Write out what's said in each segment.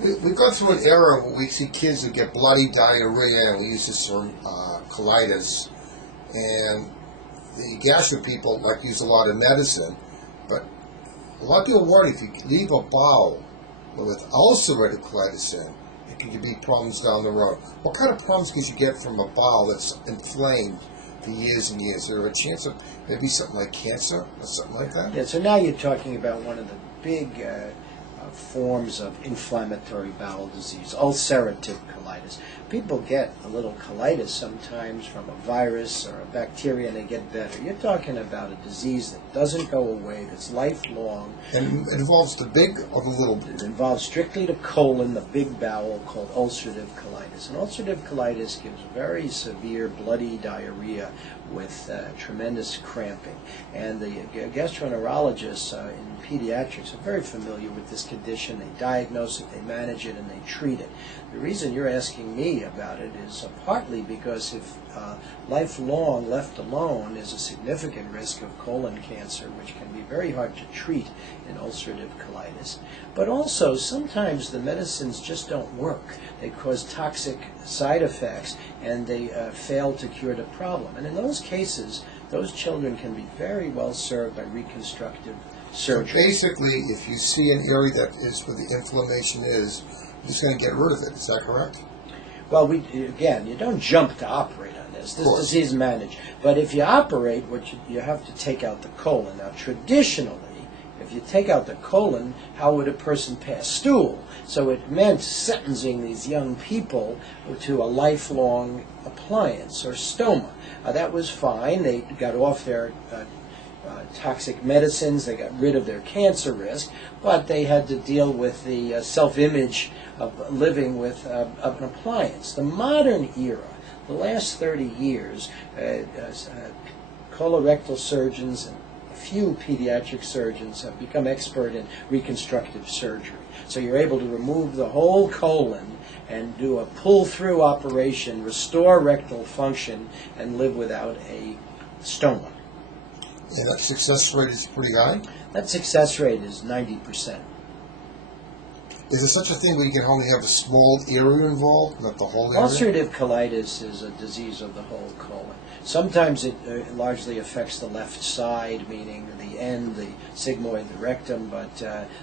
We've gone through an era where we see kids who get bloody diarrhea, and we use this term colitis, and the gastro people like to use a lot of medicine, but a lot of people worry if you leave a bowel with ulcerative colitis in, it can be problems down the road. What kind of problems could you get from a bowel that's inflamed for years and years? Is there a chance of maybe something like cancer or something like that? Yeah, so now you're talking about one of the big forms of inflammatory bowel disease, ulcerative colitis. People get a little colitis sometimes from a virus or a bacteria and they get better. You're talking about a disease that doesn't go away, that's lifelong. And it involves the big or the little? It involves strictly the colon, the big bowel, called ulcerative colitis. And ulcerative colitis gives very severe bloody diarrhea with tremendous cramping. And the gastroenterologists in pediatrics are very familiar with this condition. They diagnose it, they manage it, and they treat it. The reason you're asking me about it is partly because if lifelong left alone is a significant risk of colon cancer, which can be very hard to treat in ulcerative colitis. But also, sometimes the medicines just don't work. They cause toxic side effects, and they fail to cure the problem. And in those cases, those children can be very well served by reconstructive surgery. So basically, if you see an area that is where the inflammation is, you're just going to get rid of it. Is that correct? Well, again, you don't jump to operate on this. This disease is managed. But if you operate, you have to take out the colon. Now, traditionally, if you take out the colon, how would a person pass stool? So it meant sentencing these young people to a lifelong appliance or stoma. That was fine. They got off their toxic medicines, they got rid of their cancer risk, but they had to deal with the self-image of living with an appliance. The modern era, the last 30 years, colorectal surgeons and a few pediatric surgeons have become expert in reconstructive surgery. So you're able to remove the whole colon and do a pull-through operation, restore rectal function, and live without a stoma. And that success rate is pretty high? That success rate is 90%. Is there such a thing where you can only have a small area involved, not the whole area? Ulcerative colitis is a disease of the whole colon. Sometimes it largely affects the left side, meaning the end, the sigmoid, the rectum, but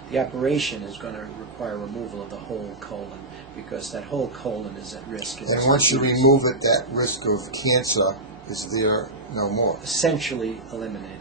the operation is going to require removal of the whole colon because that whole colon is at risk. And once you remove it, that risk of cancer is there no more. Essentially eliminated.